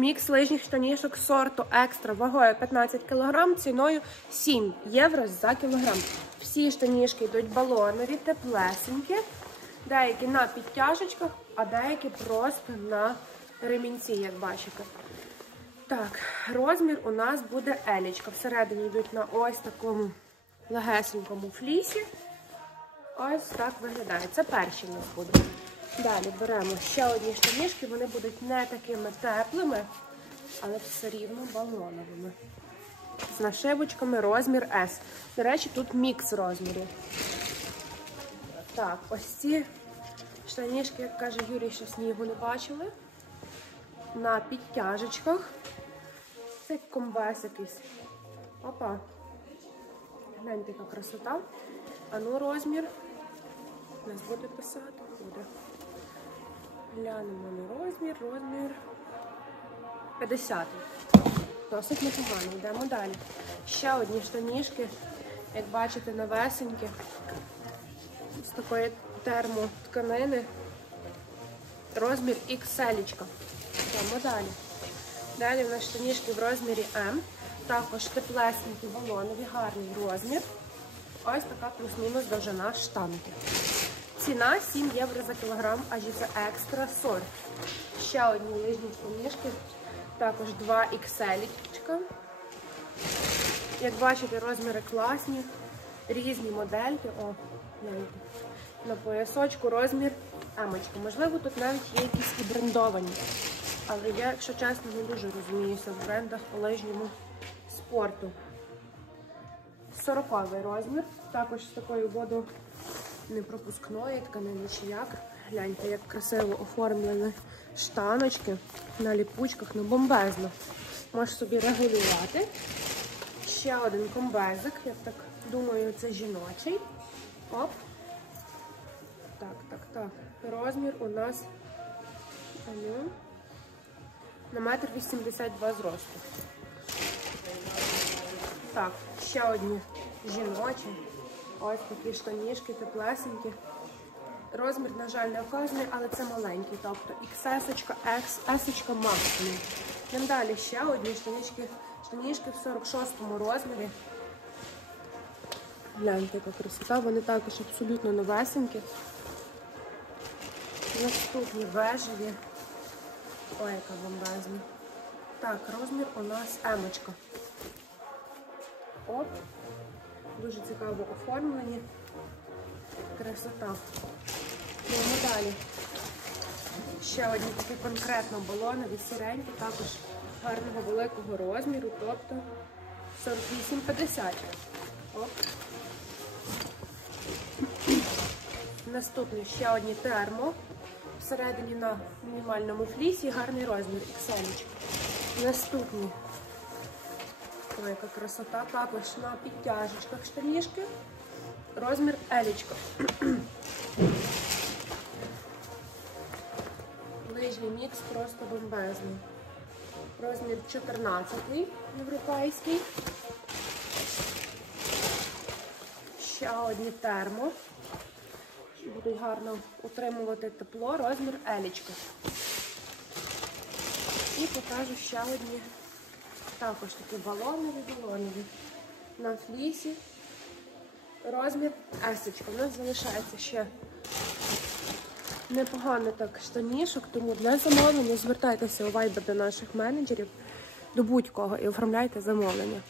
Мікс лижніх штанішок сорту екстра вагою 15 кг, ціною 7 євро за кілограм. Всі штанішки йдуть балонові, теплесенькі, деякі на підтяжечках, а деякі просто на ремінці, як бачите. Так, розмір у нас буде елічка. Всередині йдуть на ось такому легесенькому флісі. Ось так виглядає. Це перші в нас будуть. Далі беремо ще одні штанішки, вони будуть не такими теплими, але все рівно балоновими. З нашивочками розмір S. До речі, тут мікс розмірів. Так, ось ці штанішки, як каже Юрій, що снігу не бачили. На підтяжечках. Це як комбез якийсь. Опа. Гляньте, яка красота. А ну розмір. Нас буде писати, буде. Глянемо на розмір, розмір 50. Досить непогано. Йдемо далі. Ще одні штанішки, як бачите, новесенькі. З такої термотканини. Розмір XL. Йдемо далі. Далі у нас штанішки в розмірі М. Також теплесенькі балонові, гарний розмір. Ось така плюс-мінус довжина штанки. Ціна 7 євро за кілограм, аж це екстра сорт. Ще одні лижні штанішки, також 2 XL. Як бачите, розміри класні, різні модельки. О. На поясочку розмір емочка. Можливо, тут навіть є якісь і брендовані. Але я, якщо чесно, не дуже розуміюся в брендах по лижньому спорту. 40 розмір, також з такою водою непропускної тканини чи як. Гляньте, як красиво оформлені штаночки на ліпучках, ну бомбезно. Можеш собі регулювати. Ще один комбезик, я так думаю, це жіночий. Оп. Так, так, так. Розмір у нас ну, на метр 82 зросту. Так, ще одні жіночі. Ось такі штанішки, теплесенькі. Розмір, на жаль, не вказаний, але це маленький. Тобто XS, S максимум. Йдемо далі ще одні штанішки, штанішки в 46-му розмірі. Гляньте, яка красота. Вони також абсолютно новесенькі. Наступні бежеві. Ой, яка бомбезна. Так, розмір у нас емочка. Оп. Дуже цікаво оформлені. Красота. Йдемо далі. Ще одні такі конкретно балонові, сіренькі, також гарного великого розміру, тобто 48,50. Оп. Наступні ще одні термо. Всередині на мінімальному флісі гарний розмір XL. Наступні Ой, яка красота. Також на підтяжечках штанішки. Розмір елічка. Лижний мікс просто бомбезний. Розмір 14 європейський. Ще одні термо. Будуть гарно утримувати тепло, розмір елічка. І покажу ще одні. Також такі балонові, балонові на флісі. Розмір есочка. У нас залишається ще непогано так штанішок, тому для замовлення звертайтеся у вайбер до наших менеджерів, до будь-кого і оформляйте замовлення.